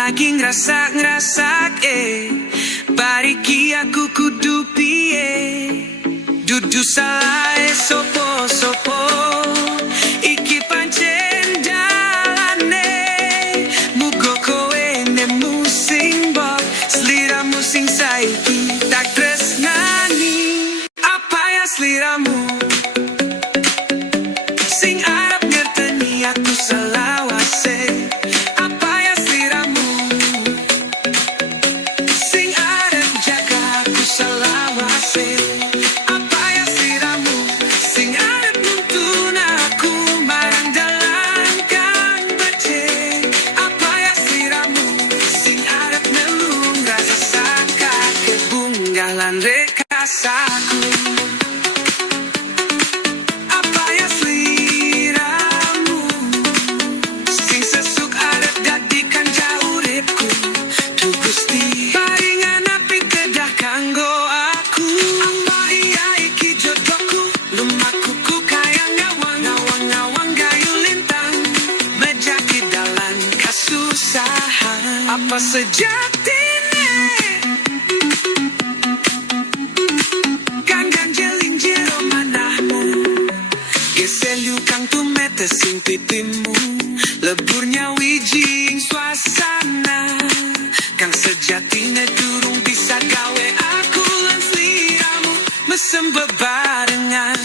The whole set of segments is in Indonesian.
lagi ngerasa Bariki aku kudu piye Dudu salah sopo Iki pancen dalane Mugo kowe nemu sing bok Sliramu sing saiki tak tresnani Apa ya sliramu Sing arep ngerteni aku selawase Apa ya sliramu Sing arep jaga aku selawase Apa ya sliramu Sing arep nuntun aku marang dalan kang becik Apa ya sliramu Sing arep nelung rasa saka kebunggah lan rekasaku Apa sejatine Kang ganjelin jero manahmu Geselu kang tumete sing pipimu Leburnya wijing suasana Kang sejatine durung bisa gawe aku lan sliramu mesem bebarengan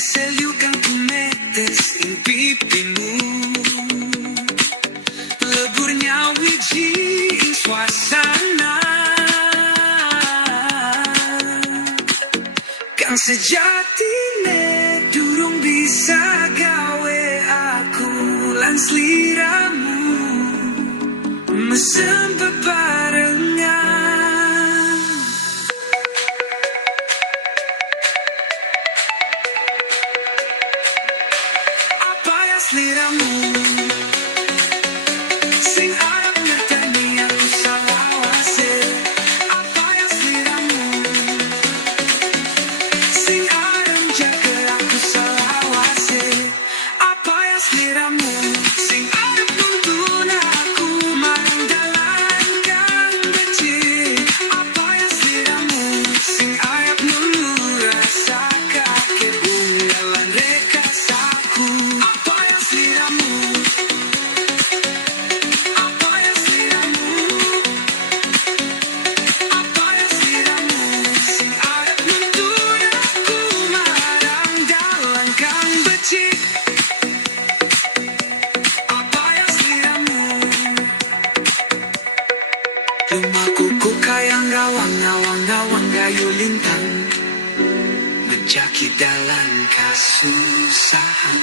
Geselu kang tumetes ing pipimu Leburnya wijing suasana Kang sejatine durung bisa gawe aku lan sliramu mesem bebarengan Sliramu Sing arep ngerteni aku salawase Apa ya sliramu Sing arep jaga aku salawase Apa ya sliramu Sing arep nuntun aku marang dalan kang becik Apa ya sliramu Sing arep nulur rasa kake bunga lan rekasaku Rumahku kayang gawang gayu lintang Menjaki dalam kesusahan